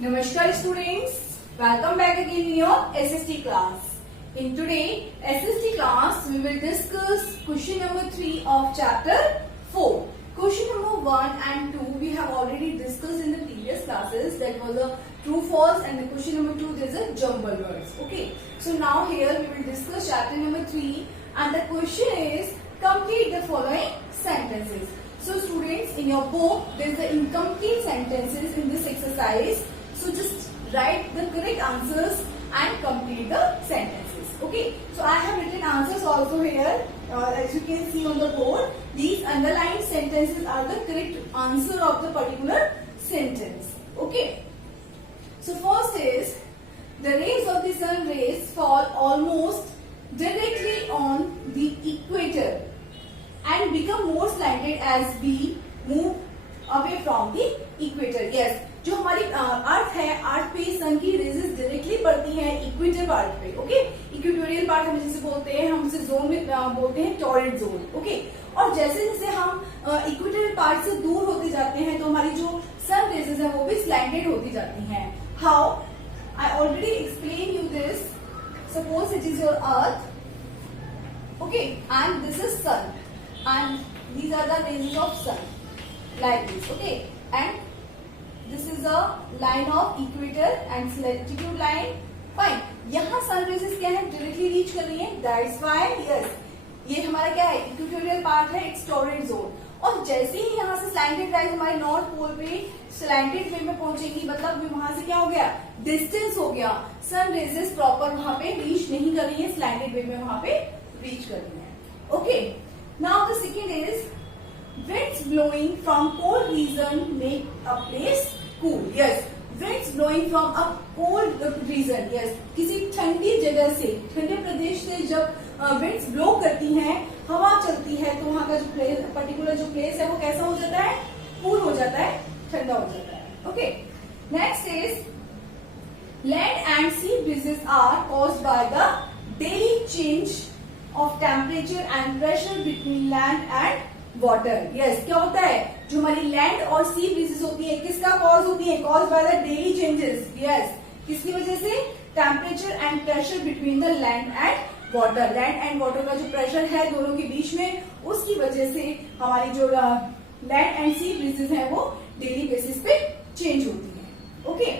Namaskar students, welcome back again in your SST class. In today SST class we will discuss question number 3 of chapter 4. Question number 1 and 2 we have already discussed in the previous classes, that was a true false, and the question number 2 there is a jumble words. Okay, so now here we will discuss chapter number 3 and the question is complete the following sentences. So students, in your book there is the incomplete sentences in this exercise. So just write the correct answers and complete the sentences. Okay. So I have written answers also here. As you can see on the board, these underlined sentences are the correct answer of the particular sentence. Okay. So first is, the rays of the sun rays fall almost directly on the equator and become more slanted as we move away from the equator. Yes. जो हमारी अर्थ है, अर्थ पे सन की raises directly पड़ती हैं equator part पे. Okay, equatorial part हम जिसे बोलते हैं, हम उसे जोन में बोलते हैं टॉरेड जोन. ओके, और जैसे जैसे हम इक्वेटोरियल पार्ट से दूर होते जाते हैं तो हमारी जो सन रेजेस है वो भी स्लैंटेड होती जाती हैं. How? I already explain you this. Suppose it is your earth, okay, and this is sun and these are the rays of sun like this. Okay, and this is a line of equator and latitude line. Fine. यहाँ sun rays क्या है, directly reach कर रही है. That's why yes, ये हमारा क्या है, इक्वेटोरियल पार्ट है, it's torrid zone. और जैसे ही यहाँ से slanted rays हमारे नॉर्थ पोल पे slanted वे में पहुंचेगी, मतलब वहां से क्या हो गया, डिस्टेंस हो गया. सन रेजेस प्रॉपर वहां पे रीच नहीं कर रही है, slanted वे में वहां पे रीच कर रही है. Okay, now the second is winds blowing from cold region make a place cool. Yes, winds blowing from a cold region. Yes, किसी ठंडी जगह से, ठंडे प्रदेश से जब winds blow करती हैं, हवा चलती है, तो वहां का जो प्लेस, पर्टिकुलर जो प्लेस है वो कैसा हो जाता है, कूल हो जाता है, ठंडा हो जाता है. Okay, next is land and sea breezes are caused by the daily change of temperature and pressure between land and water. Yes, क्या होता है, जो हमारी लैंड और सी ब्रीजेस होती है, किसका कॉज होती है, cause by the daily changes. Yes, किसकी वजह से, temperature and pressure between the land and water. Land and water का जो प्रेशर है दोनों के बीच में, उसकी वजह से हमारी जो लैंड एंड सी ब्रीजेस है वो डेली बेसिस पे चेंज होती है. Okay,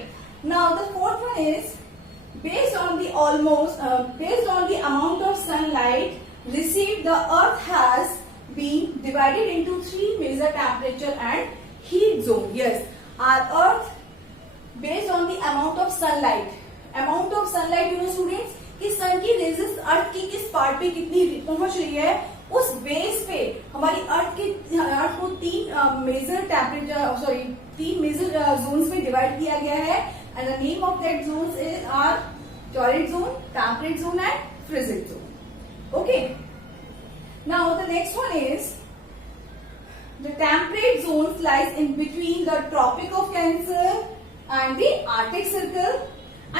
now the fourth one is based on the amount of sunlight received, the earth has being divided into 3 major temperature and heat zone. Yes, our earth based on the amount of sunlight. Amount of sunlight, you know students, कि सन की raises अर्थ की किस part पे कितनी पहुंच रही है, उस बेस पे हमारी अर्थ को 3 मेजर टेम्परेचर, 3 मेजर जोन्स में डिवाइड किया गया है. And the name of that zones is are torrid zone, temperate zone and frigid zone. Okay, now the next one is the temperate zone lies in between the Tropic of Cancer and the Arctic Circle,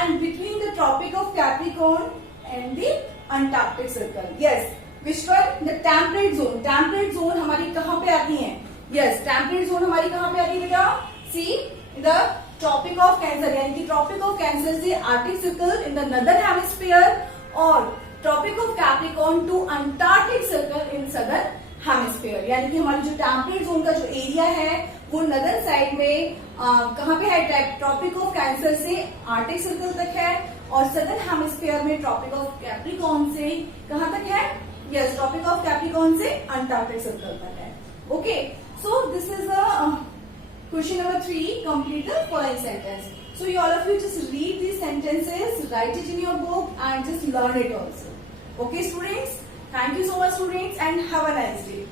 and between the Tropic of Capricorn and the Antarctic Circle. Yes, which one? The temperate zone. Temperate zone हमारी कहाँ पे आती है? Yes, temperate zone हमारी कहाँ पे आती है बेटा? See, the Tropic of Cancer, यानी कि Tropic of Cancer से Arctic Circle in the northern hemisphere, और tropic of Capricorn to Antarctic circle in southern hemisphere. यानी कि हमारी जो टेम्परेट जोन का जो एरिया है वो नदर्न साइड में कहाँ पे है, ट्रॉपिक ऑफ कैंसर से आर्कटिक सर्कल तक है, और सदर्न हेमिस्फीयर में ट्रॉपिक ऑफ कैप्रिकॉर्न से कहाँ तक है, यस, ट्रॉपिक ऑफ कैप्रिकॉर्न से अंटार्कटिक सर्कल तक है. Okay, so this is question number 3, complete the following sentence. So you all of you just read these sentences, write it in your book and just learn it also. Okay students, thank you so much students and have a nice day.